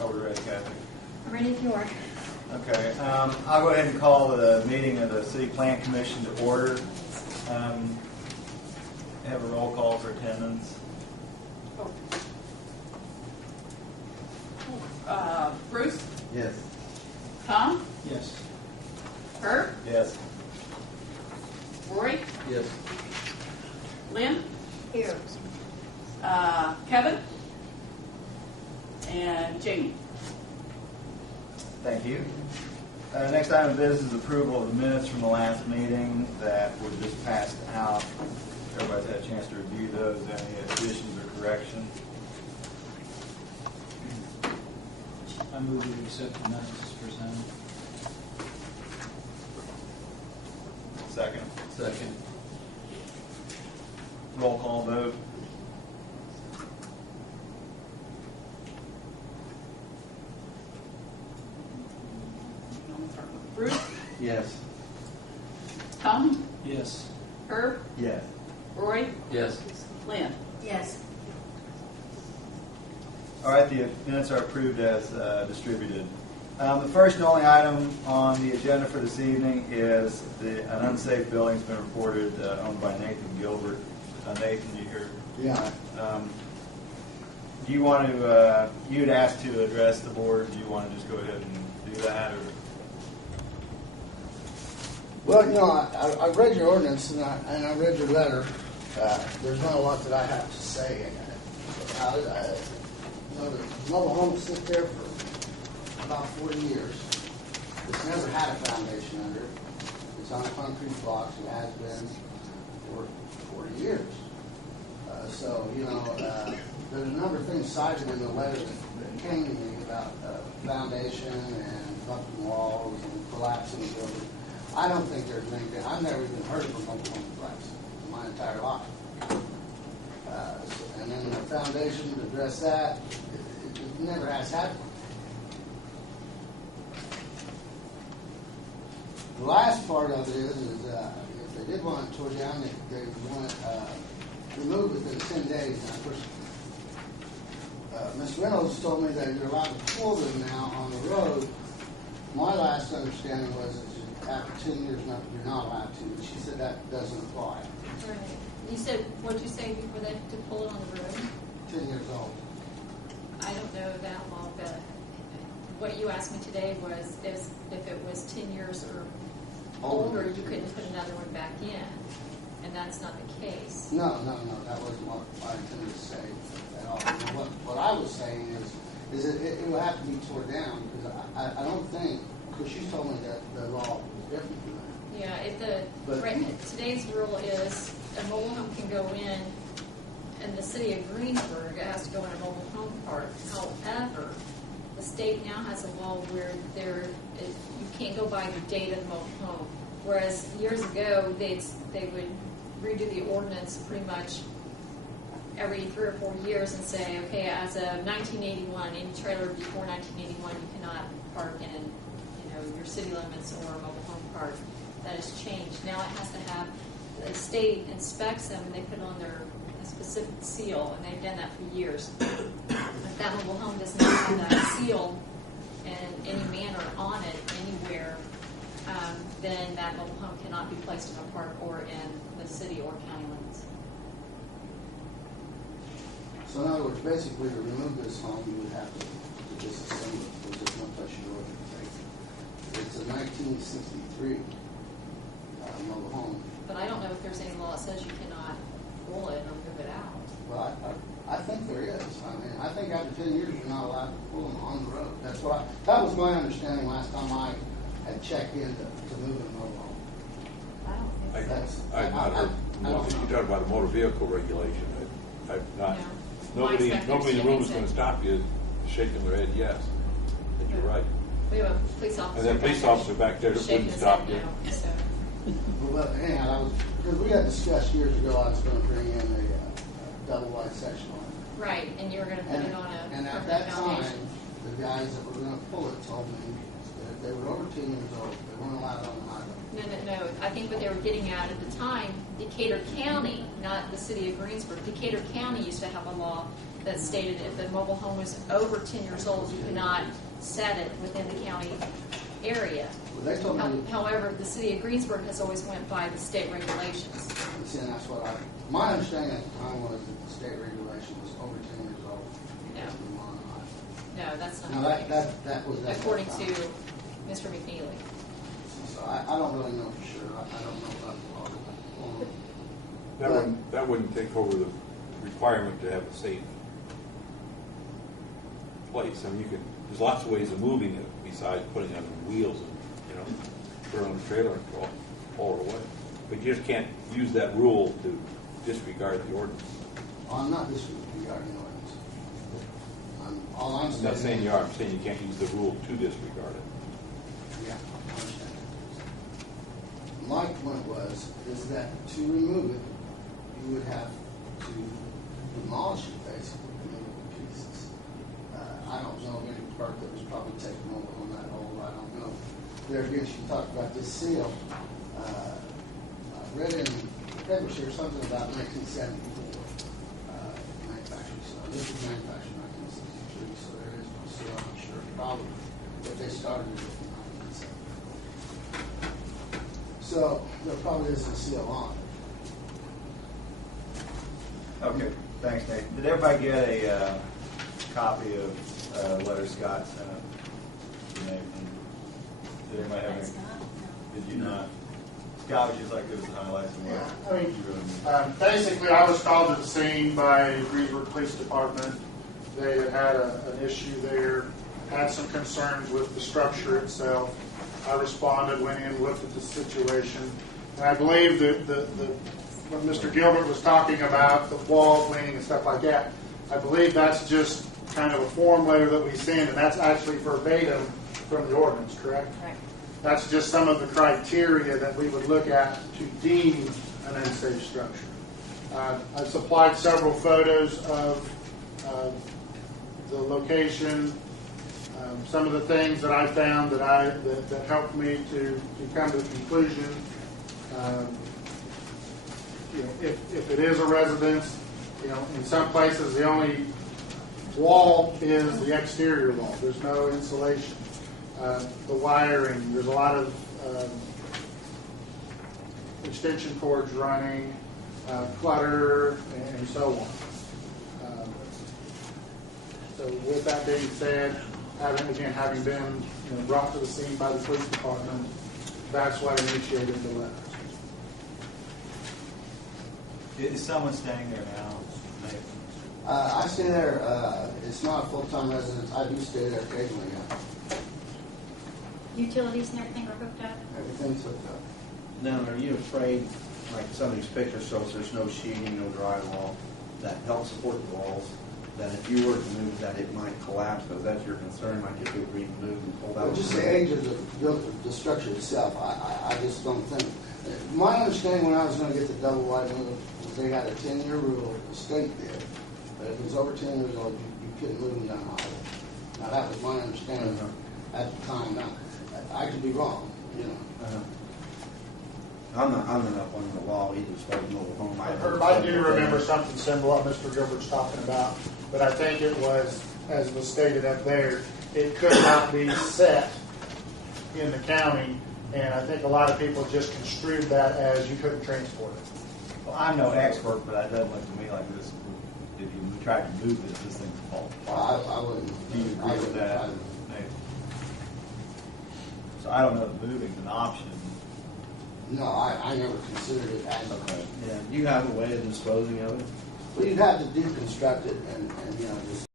Are we ready, Kathy? I'm ready if you are. Okay. I'll go ahead and call the meeting of the City Plan Commission to order. Have a roll call for attendance. Bruce? Yes. Tom? Yes. Herb? Yes. Roy? Yes. Lynn? Here. Kevin? And Jamie. Thank you. Next item of business is approval of the minutes from the last meeting that were just passed out. Everybody's had a chance to review those. Any additions or corrections? I move that we accept the minutes as presented. Second. Second. Roll call vote. Bruce? Yes. Tom? Yes. Herb? Yes. Roy? Yes. Lynn? Yes. All right, the minutes are approved as distributed. The first and only item on the agenda for this evening is an unsafe building's been reported owned by Nathan Gilbert. Nathan, you here? Yeah. Do you want to, you'd asked to address the board, do you want to just go ahead and do that? Or? Well, you know, I read your ordinance and I read your letter. There's not a lot that I have to say in it. You know, the mobile home sits there for about 40 years. It's never had a foundation under it. It's on a concrete block. It has been for 40 years. So, you know, there's a number of things cited in the letter that came to me about foundation and bumping walls and collapsing the building. I don't think there's anything. I've never even heard of a mobile home collapsing in my entire life. And then the foundation to address that, it never has happened. The last part of it is if they did want it tore down, they want it removed within 10 days. And of course, Ms. Reynolds told me that you're allowed to pull them now on the road. My last understanding was that after 10 years, you're not allowed to. But she said that doesn't apply. Right. You said, what did you say before that, to pull it on the road? 10 years old. I don't know that long, but what you asked me today was if it was 10 years or older, you couldn't put another one back in. And that's not the case. No, that wasn't what I intended to say at all. What I was saying is that it will have to be torn down because I don't think, because she told me that the law was different from that. Yeah, today's rule is a mobile home can go in the city of Greensburg, it has to go in a mobile home park. However, the state now has a law where you can't go by the date of the mobile home. Whereas years ago, they would redo the ordinance pretty much every 3 or 4 years and say, okay, as of 1981, any trailer before 1981, you cannot park in, your city limits or a mobile home park. That has changed. Now it has to have, the state inspects them and they put on their specific seal, and they've done that for years. If that mobile home does not have that seal in any manner on it anywhere, then that mobile home cannot be placed in a park or in the city or county limits. So in other words, basically to remove this home, you would have to disassemble it because there's no place you would take it. It's a 1963 mobile home. But I don't know if there's any law that says you cannot pull it or move it out. Well, I think there is. I mean, I think after 10 years, you're not allowed to pull them on the road. That was my understanding last time I had checked in to move a mobile home. I don't think so. I've not heard. You talk about a motor vehicle regulation. I've not. No. Nobody in the room is going to stop you shaking their head yes. That you're right. We have a police officer. And then police officer back there that shaking wouldn't his stop head you. no, so. Well, anyhow, because we had discussed years ago, I was going to bring in a double wide section on it. Right, and you were going to put it on a And at permanent that time, foundation. the guys that were going to pull it told me that if they were over 10 years old, they weren't allowed on the highway. No. I think what they were getting at the time, Decatur County, not the city of Greensburg, Decatur County used to have a law that stated if the mobile home was over 10 years old, you cannot set it within the county area. Well, they told me, However, the city of Greensburg has always went by the state regulations. see, and that's what my understanding at the time was that the state regulation was over 10 years old. No. No, that's not Now, the case. that was at that According time. to Mr. McNeely. So I don't really know for sure. I don't know about the law. That wouldn't take over the requirement to have a safe place. I mean, there's lots of ways of moving it besides putting it on wheels and, put it on a trailer and haul it away. But you just can't use that rule to disregard the ordinance. I'm not disregarding the ordinance. All I'm I'm not saying saying. you are, I'm saying you can't use the rule to disregard it. Yeah, I understand. My point is that to remove it, you would have to demolish it basically, remove it in pieces. I don't know of any part that was probably taken over on that old, I don't know. There again, she talked about this seal. I read in the papers here something about 1974 manufacturing. So this is manufactured 1963, so there is no seal, I'm sure, probably. But they started it in 1974. So there probably is a seal on it. Okay, thanks, Nate. Did everybody get a copy of letter Scott sent to Nathan? Did everybody have any? Did you not? Scott, would you like to highlight some more? I mean, basically, I was called to the scene by Greensburg Police Department. They had had an issue there, had some concerns with the structure itself. I responded, went in, looked at the situation, and I believe that what Mr. Gilbert was talking about, the wall cleaning and stuff like that, I believe that's just kind of a form letter that we send, and that's actually verbatim from the ordinance, correct? Right. That's just some of the criteria that we would look at to deem an unsafe structure. I've supplied several photos of the location, some of the things that I found that helped me to come to the conclusion. If it is a residence, in some places the only wall is the exterior wall. There's no insulation. The wiring, there's a lot of extension cords running, clutter, and so on. So with that being said, having been brought to the scene by the police department, that's what initiated the letter. Is someone staying there now, Nathan? I stay there, it's not a full-time residence. I do stay there occasionally, yeah. Utilities and everything are hooked up? Everything's hooked up. Now, are you afraid, like some of these pictures shows, there's no sheeting, no drywall that helps support the walls, that if you were to move that it might collapse? Because that's your concern, like if it were even moved and pulled out? Well, just the age of the structure itself, I just don't think. My understanding when I was going to get the double wide move was they had a 10-year rule, the state did, but if it was over 10 years old, you couldn't move them down the highway. Now, that was my understanding at the time. Now, I could be wrong, I'm not up on the law either, as far as mobile home. Herb, I do remember something similar what Mr. Gilbert's talking about, but I think it was, as was stated up there, it could not be set in the county, and I think a lot of people just construed that as you couldn't transport it. Well, I'm no expert, but it doesn't look to me like this. If you try to move it, this thing will fall apart. I wouldn't. Do you agree with that, Nathan? So I don't know if moving's an option. No, I never considered it as Yeah, you have a way of disposing of it? Well, you'd have to deconstruct it and just